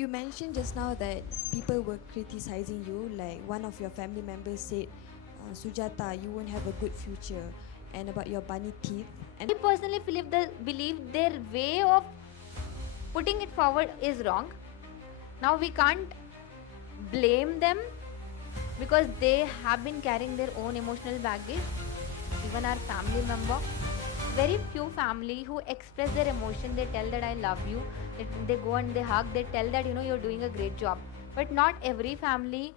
you mentioned just now that people were criticizing you, like one of your family members said, Sujata, you won't have a good future, and about your bunny teeth. And I personally believe their way of putting it forward is wrong. Now we can't blame them because they have been carrying their own emotional baggage. Even our family member, very few family who express their emotion, they tell that I love you, they go and they hug, they tell that you're doing a great job. But not every family.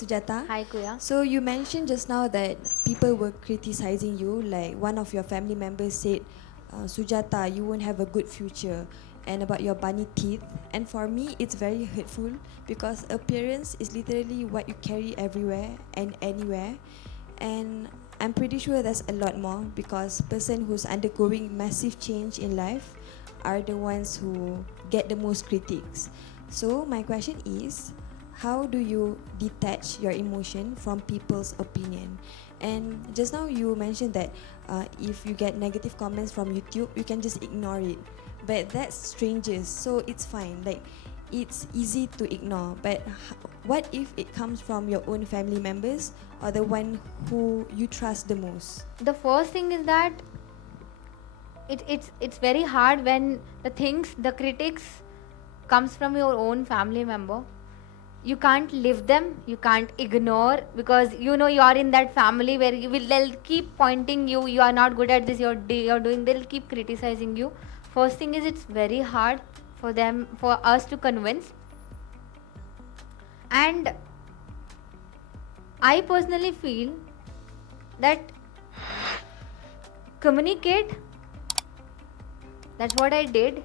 Sujata. Hi Kuya. So you mentioned just now that people were criticizing you, like one of your family members said, Sujata, you won't have a good future, and about your bunny teeth. And for me, it's very hurtful because appearance is literally what you carry everywhere and anywhere. And I'm pretty sure there's a lot more because person who's undergoing massive change in life are the ones who get the most critics. So my question is, how do you detach your emotion from people's opinion? And just now you mentioned that if you get negative comments from YouTube, you can just ignore it. But that's strangers, so it's fine. Like, it's easy to ignore. But what if it comes from your own family members or the one who you trust the most? The first thing is that it's very hard when the critics comes from your own family member. You can't live them, you can't ignore, because you are in that family where they'll keep pointing you are not good at this, you're doing, they'll keep criticizing you. First thing is, it's very hard for us to convince. And I personally feel that communicate, that's what I did.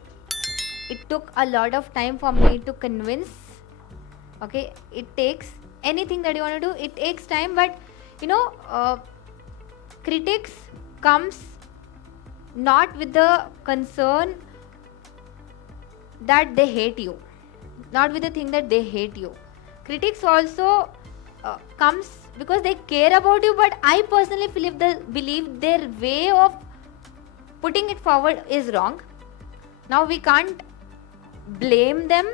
It took a lot of time for me to convince. Okay, it takes anything that you want to do, it takes time. But critics comes not with the concern that they hate you, not with the thing that they hate you. Critics also comes because they care about you. But I personally believe their way of putting it forward is wrong. Now we can't blame them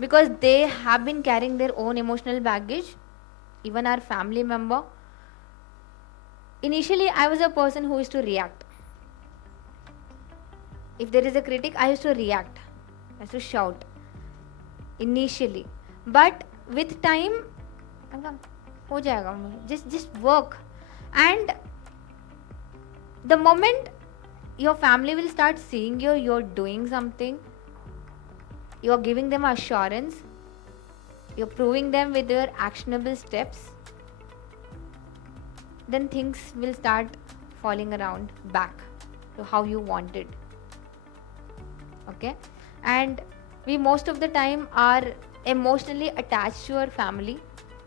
because they have been carrying their own emotional baggage. Even our family member, initially I was a person who used to react. If there is a critic, I used to react, I used to shout initially. But with time, ho jayega, just work. And the moment your family will start seeing you're doing something, you're giving them assurance, you're proving them with your actionable steps, then things will start falling around back to how you wanted. Okay? And we most of the time are emotionally attached to our family.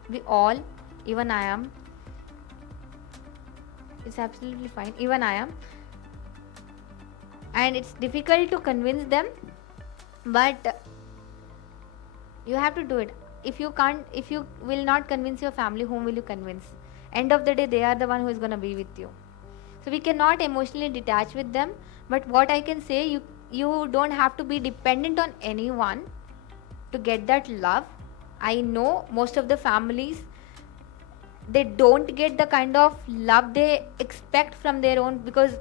We all, even I am. It's absolutely fine, even I am. And it's difficult to convince them, but you have to do it. If you will not convince your family, whom will you convince? End of the day, they are the one who is going to be with you. So we cannot emotionally detach with them. But what I can say, you don't have to be dependent on anyone to get that love. I know most of the families, they don't get the kind of love they expect from their own, because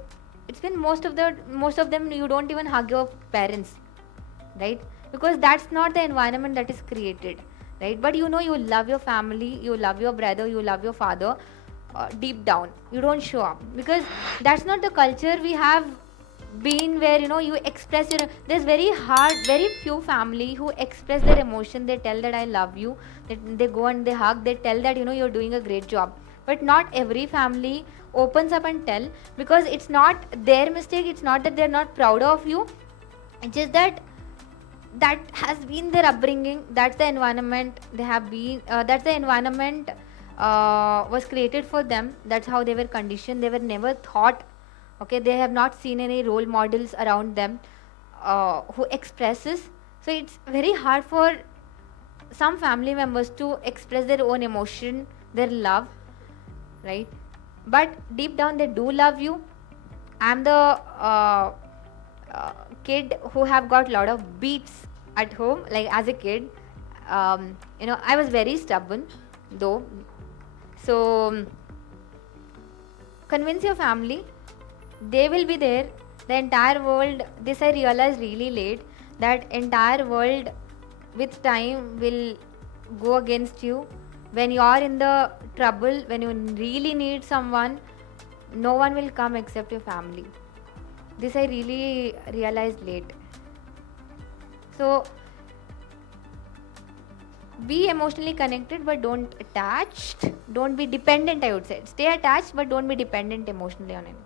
it's been most of them, you don't even hug your parents, right? Because that's not the environment that is created, right? But you love your family, you love your brother, you love your father. Deep down you don't show up because that's not the culture we have been, where you express your, there's very few family who express their emotion, they tell that I love you, they go and they hug, they tell that you're doing a great job. but not every family opens up and tell, because it's not their mistake. It's not that they're not proud of you, it's just that that has been their upbringing, that's the environment they have been, that's the environment was created for them, that's how they were conditioned, they were never taught. Okay, they have not seen any role models around them who expresses. So it's very hard for some family members to express their own emotion, their love, right? But deep down they do love you. I'm the kid who have got a lot of beats at home, like as a kid. I was very stubborn though. So convince your family, they will be there. The entire world, this I realized really late, that entire world with time will go against you. When you are in the trouble, when you really need someone, no one will come except your family. This I really realized late. So be emotionally connected but don't attached, don't be dependent, I would say. Stay attached but don't be dependent emotionally on anyone.